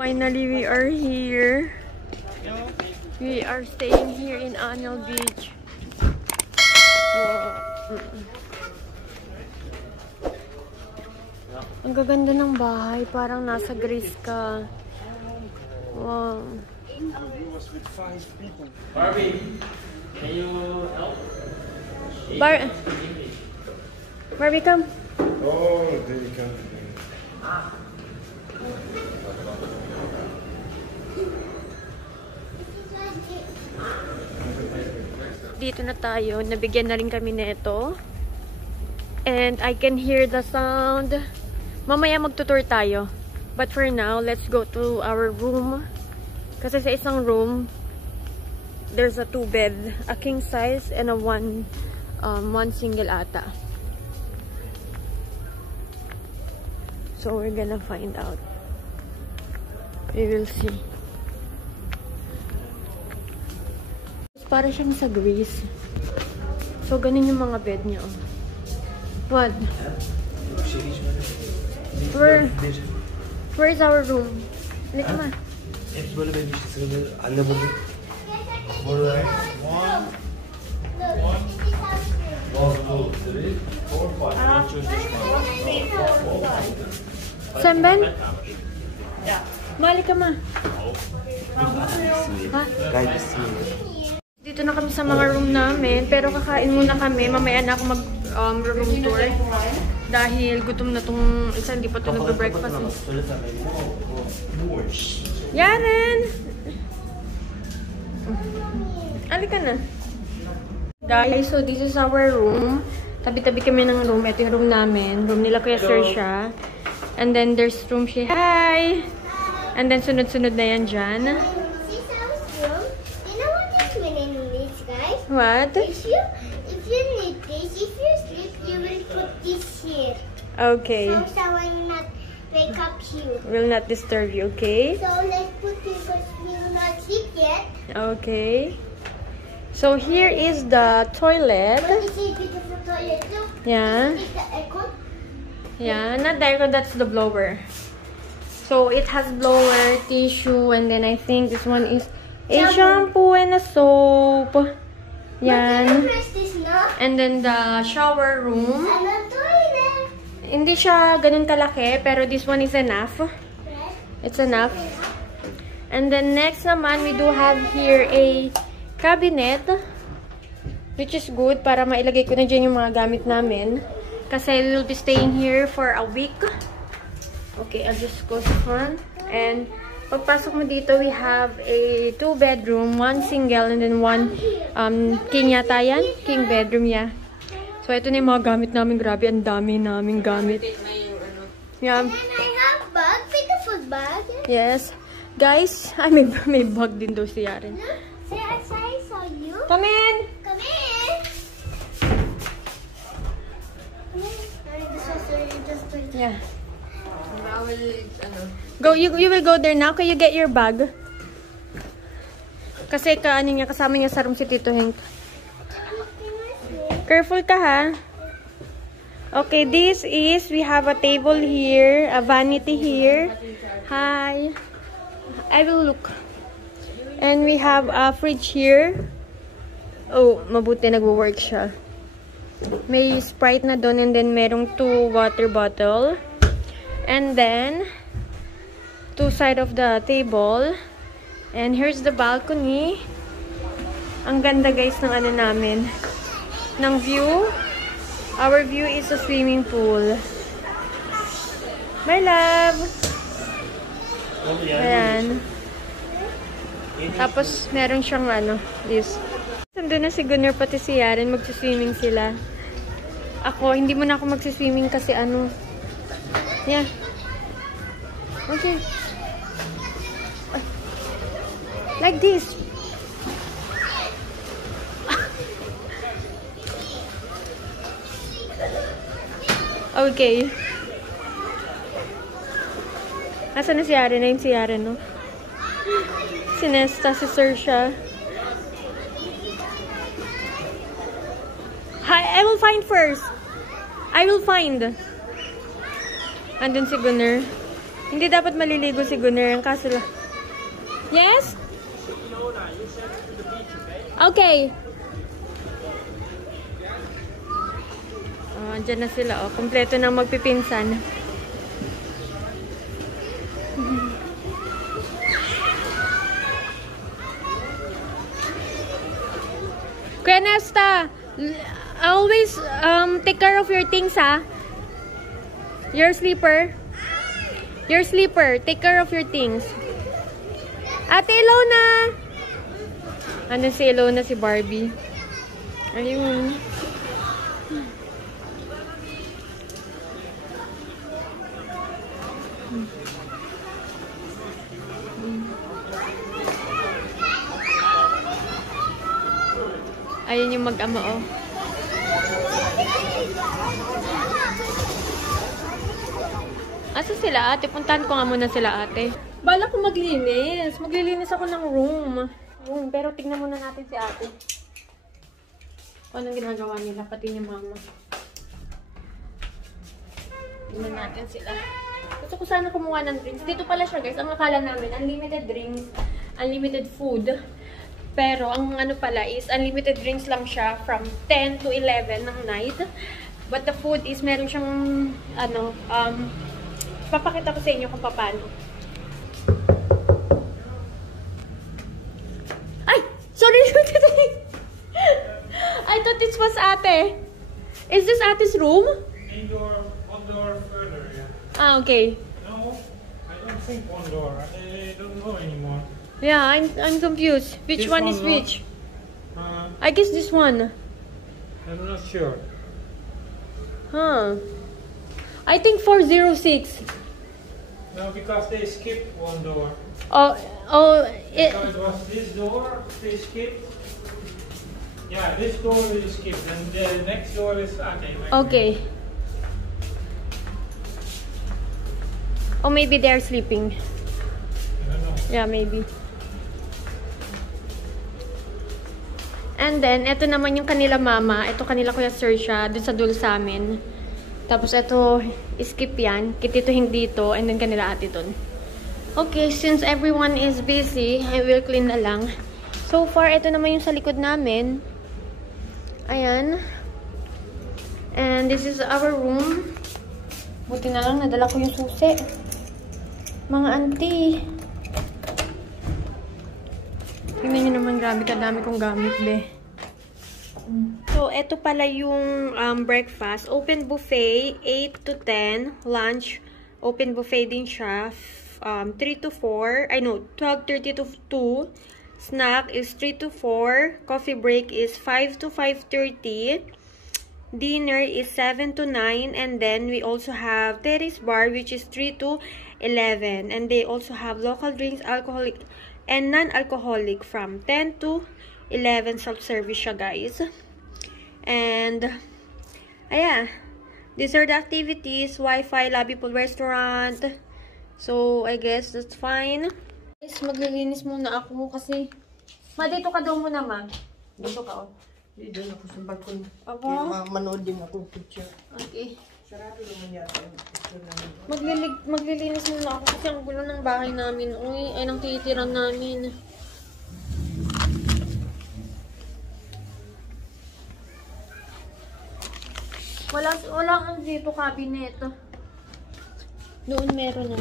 Finally, we are here. We are staying here in Anil Beach. Ang gaganda ng bahay. Parang nasa Greece ka. Wow. Barbie, can you help? Barbie, come. Oh, there you go. Dito na tayo. Nabigyan na rin kami nito. And I can hear the sound. Mamaya magtutour tayo. But for now, let's go to our room. Kasi sa isang room, there's a 2-bed. A king size and a one single ata. So we're gonna find out. We will see. Para siyang sa Greece. So, ganun yung mga bed niya. Oh. What? Where is our room? Lika ma. Hepsi böyle benim işte sıraları anne buldum. Burada 1, 2, 3, 4, 5. Semben? Mali ka ma. Ha? Dito na kami sa mga room namin, pero kakain muna kami. Mamaya na ako mag-room tour. Dahil gutom na tong isa, hindi pa ito nagbe-breakfast. Yaren! Alika na. Guys, so this is our room. Tabi-tabi kami ng room. Ito yung room namin. Room nila Kuya Saoirse. And then there's room she. Hi! And then sunod-sunod na yan dyan. What? If you need this, if you sleep, you will put this here. Okay. So someone will not wake up you. Will not disturb you, okay? So let's put it because we will not sleep yet. Okay. So here is the toilet. But it's a beautiful toilet too. Yeah. Is the aircon? Yeah, not the aircon, that's the blower. So it has blower, tissue, and then I think this one is a shampoo and a soap. Yan. And then the shower room. And the toilet. Hindi siya ganun kalaki, pero this one is enough. It's enough. And then next naman, we do have here a cabinet. Which is good para mailagay ko na dyan yung mga gamit namin. Kasi we will be staying here for a week. Okay, I'll just close the front. And pagpasok mo dito, we have a 2-bedroom, 1 single, and then 1 king yata yan. King bedroom, yeah. So, ito na yung mga gamit namin. Grabe, ang dami namin gamit. Yeah. And I have bag, beautiful bag. Yes. Guys, ay, may bag din daw si Yaren. Say I saw you. Come in! Come in. Yeah. Go, you will go there now. Can you get your bag? Kasi kasama niya sa room si Tito Hank. Careful ka ha. Okay, this is, we have a table here, a vanity here. Hi. I will look. And we have a fridge here. Oh, mabuti nagwo-work siya. May Sprite na doon, and then merong 2 water bottle. And then 2 side of the table. And here's the balcony. Ang ganda guys ng ano namin. Ng view. Our view is a swimming pool. My love! Ayan. Tapos meron siyang ano, this. Nandun na si Gunnar pati si Yaren. Magsiswimming sila. Ako, hindi mo na ako magsiswimming kasi ano. Yeah. Okay. Like this. Okay. Nasaan na si Yaren? Ayun si Yaren, no? Si Nesta, si Saoirse. Hi, I will find first. I will find. Andun si Gunnar. Hindi dapat maliligo si Gunner. Ang kaso lang. Yes? Okay. Oh, andyan na sila. Oh. Kompleto na magpipinsan. Kuya Nesta, always take care of your things, ha? Your sleeper. Your sleeper. Take care of your things. Ate Ilona! Ano si Ilona, si Barbie? Ayun. Ayun yung mag-ama, oh. Asa sila, ate? Puntahan ko nga muna sila, ate. Bala ko maglinis. Maglilinis ako ng room. Pero tignan muna natin si ate. Kung anong ginagawa nila, pati niya mama. Tignan natin sila. Gusto ko sana kumuha ng drinks. Dito pala siya, guys. Ang akala namin, unlimited drinks, unlimited food. Pero, ang ano pala is, unlimited drinks lang siya from 10 to 11 ng night. But the food is, meron siyang, ano, papakita ko sa inyo kung paano. Ay! Sorry! I thought this was ate. Is this ate's room? Indoor, outdoor, further, yeah. Ah, okay. No, I don't think one door. I don't know anymore. Yeah, I'm confused. Which This one one is not- which? I guess this one. I'm not sure. Huh. I think 406. No, because they skipped one door. Oh, So it was this door, they skipped. Yeah, this door is skipped, and the next door is okay. okay. Or maybe they're sleeping. I don't know. Yeah, maybe. And then, ito naman yung kanila mama. Ito kanila Kuya Sersha, dun sa dulo sa amin. Tapos, ito, skip yan. Kitituhin dito, and then kanila ate dun. Okay, since everyone is busy, I will clean na lang. So far, ito naman yung sa likod namin. Ayan. And this is our room. Buti na lang, nadala ko yung susi. Mga auntie. Tingnan nyo naman, grabe kadami kong gamit, be. So, eto pala yung breakfast. Open buffet, 8 to 10. Lunch, open buffet din siya. 3 to 4. 12:30 to 2. Snack is 3 to 4. Coffee break is 5 to 5:30. Dinner is 7 to 9. And then, we also have terrace bar, which is 3 to 11. And they also have local drinks, alcoholic, and non-alcoholic from 10 to 11. Self-service siya, guys. And, ayan. These are the activities. Wi-Fi, lobby pool, restaurant. So, I guess that's fine. Guys, maglilinis muna ako kasi... Ma, dito ka daw muna, ma. Dito ka, oh. Dito ako sa balkon. Aba? Kaya manood din ako picture. Okay. Sarado naman yata yung picture namin. Maglilinis muna ako kasi ang gulo ng bahay namin. Uy, ay nang titiran namin. Wala kang dito cabinet. Doon meron na.